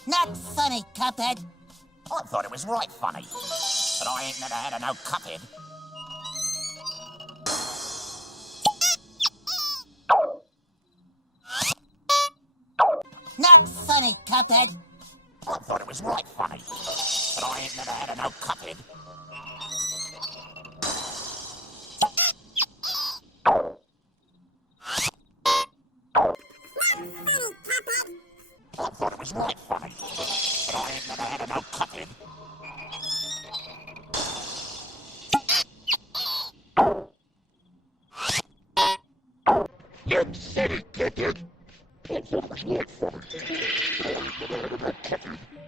Not funny, Cuphead. I thought it was right funny. But I ain't never had a no Cuphead. Not funny, Cuphead. I thought it was right funny. But I ain't never had a no Cuphead. I thought it was right funny. But I ain't never had a no Cuphead. Not funny, Cuphead. I thought it was right funny. But I ain't never had a no Cuphead.